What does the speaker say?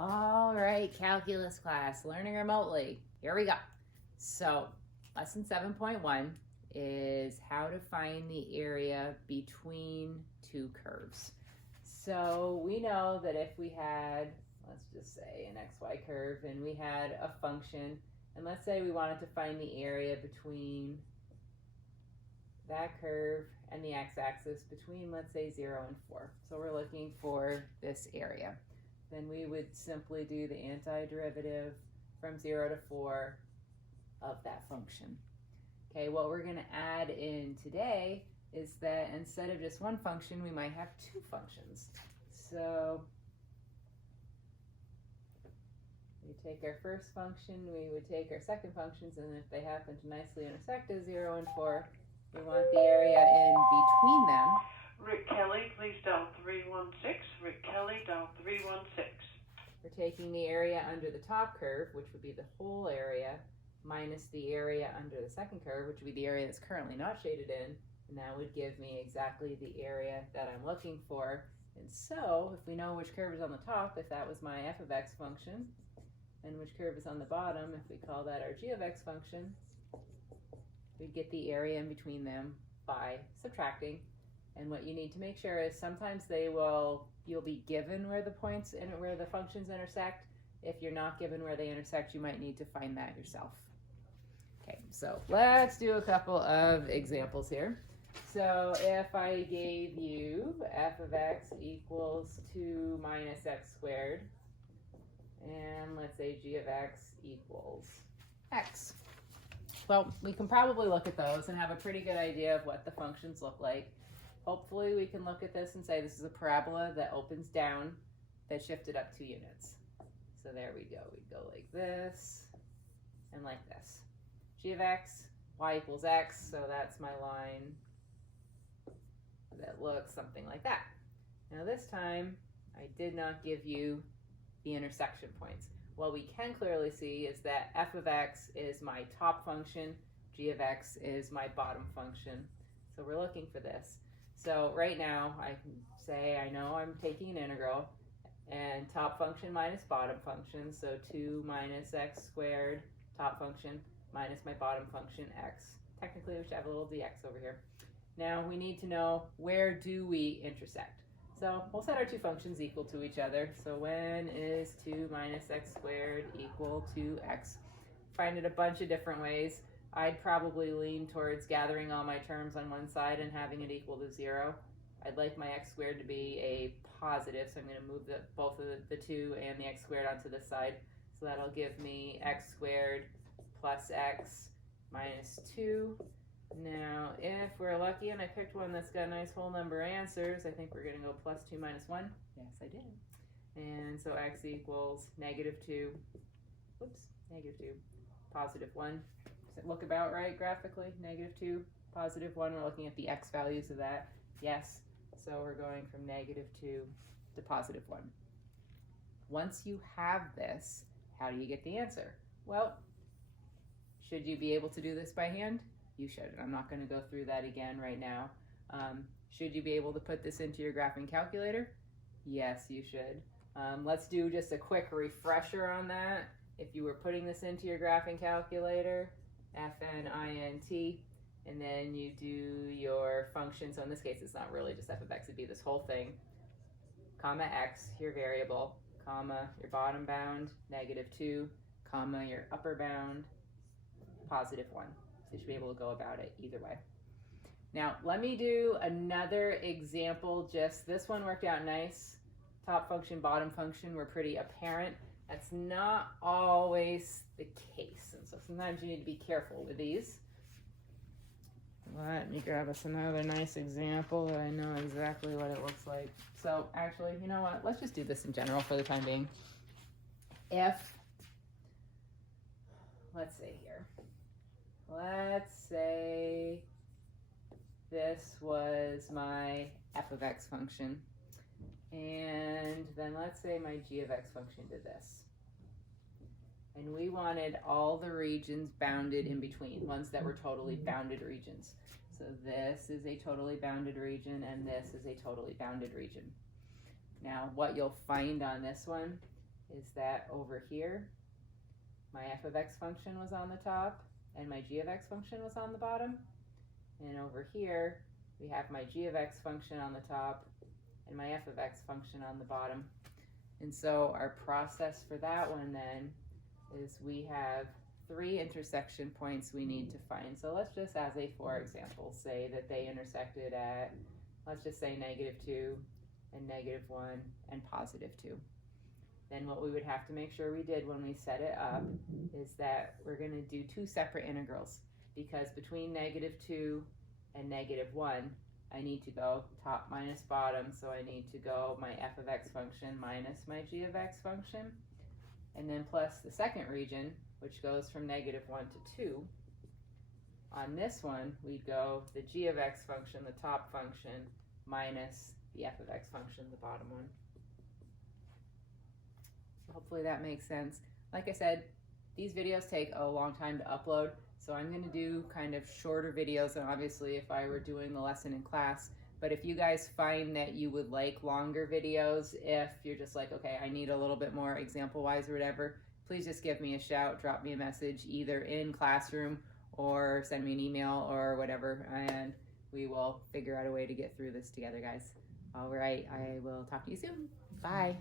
All right, calculus class, learning remotely. Here we go. So, lesson 7.1 is how to find the area between two curves. So, we know that if we had, let's just say, an xy curve and we had a function, and let's say we wanted to find the area between that curve and the x-axis between, let's say, 0 and 4. So, we're looking for this area. Then we would simply do the antiderivative from 0 to 4 of that function. Okay, what we're going to add in today is that instead of just one function, we might have two functions. So we take our first function, we would take our second functions, and if they happen to nicely intersect as 0 and 4, we want the area in between them. Rick Kelly, please dial 316. Rick Kelly, dial 316. We're taking the area under the top curve, which would be the whole area, minus the area under the second curve, which would be the area that's currently not shaded in, and that would give me exactly the area that I'm looking for. And so, if we know which curve is on the top, if that was my f of x function, and which curve is on the bottom, if we call that our g of x function, we'd get the area in between them by subtracting. And what you need to make sure is sometimes you'll be given where the points and where the functions intersect. If you're not given where they intersect, you might need to find that yourself. Okay, so let's do a couple of examples here. So if I gave you f of x equals 2 minus x squared, and let's say g of x equals x. Well, we can probably look at those and have a pretty good idea of what the functions look like. Hopefully we can look at this and say this is a parabola that opens down, that shifted up 2 units. So there we go. We'd go like this and like this. G of x, y equals x, so that's my line that looks something like that. Now this time, I did not give you the intersection points. What we can clearly see is that f of x is my top function, g of x is my bottom function. So we're looking for this. So right now, I can say I know I'm taking an integral, and top function minus bottom function, so 2 minus x squared, top function, minus my bottom function, x. Technically, we should have a little dx over here. Now, we need to know where do we intersect. So we'll set our two functions equal to each other. So when is 2 minus x squared equal to x? Find it a bunch of different ways. I'd probably lean towards gathering all my terms on one side and having it equal to 0. I'd like my x squared to be a positive, so I'm going to move both of the 2 and the x squared onto this side. So that'll give me x squared plus x minus 2. Now, if we're lucky and I picked one that's got a nice whole number answers, I think we're going to go plus 2 minus 1. Yes, I did. And so x equals negative 2, negative 2, positive 1. Does it look about right graphically? Negative 2, positive 1. We're looking at the x values of that. Yes. So we're going from negative 2 to positive 1. Once you have this, how do you get the answer? Well, should you be able to do this by hand? You should. I'm not going to go through that again right now. Should you be able to put this into your graphing calculator? Yes, you should. Let's do just a quick refresher on that. If you were putting this into your graphing calculator, FNINT, and then you do your function. So in this case, it's not really just f of x, it'd be this whole thing, comma x, your variable, comma, your bottom bound, negative 2, comma, your upper bound, positive 1. So you should be able to go about it either way. Now, let me do another example. Just this one worked out nice. Top function, bottom function were pretty apparent. That's not always the case, and so sometimes you need to be careful with these. Let me grab us another nice example that I know exactly what it looks like. So actually, you know what? Let's just do this in general for the time being. If, let's see here. Let's say this was my f of x function. And then let's say my g of x function did this. And we wanted all the regions bounded in between, ones that were totally bounded regions. So this is a totally bounded region, and this is a totally bounded region. Now, what you'll find on this one is that over here, my f of x function was on the top and my g of x function was on the bottom. And over here, we have my g of x function on the top and my f of x function on the bottom. And so our process for that one then is we have 3 intersection points we need to find. So let's just, as a for example, say that they intersected at, let's just say -2 and -1 and +2. Then what we would have to make sure we did when we set it up is that we're going to do 2 separate integrals, because between -2 and -1, I need to go top minus bottom, so I need to go my f of x function minus my g of x function, and then plus the second region, which goes from -1 to 2. On this one, we'd go the g of x function, the top function, minus the f of x function, the bottom one. So hopefully that makes sense. Like I said, these videos take a long time to upload, so I'm going to do kind of shorter videos than obviously if I were doing the lesson in class. But if you guys find that you would like longer videos, if you're just like, okay, I need a little bit more example-wise or whatever, please just give me a shout, drop me a message either in Classroom or send me an email or whatever, and we will figure out a way to get through this together, guys. All right, I will talk to you soon. Bye.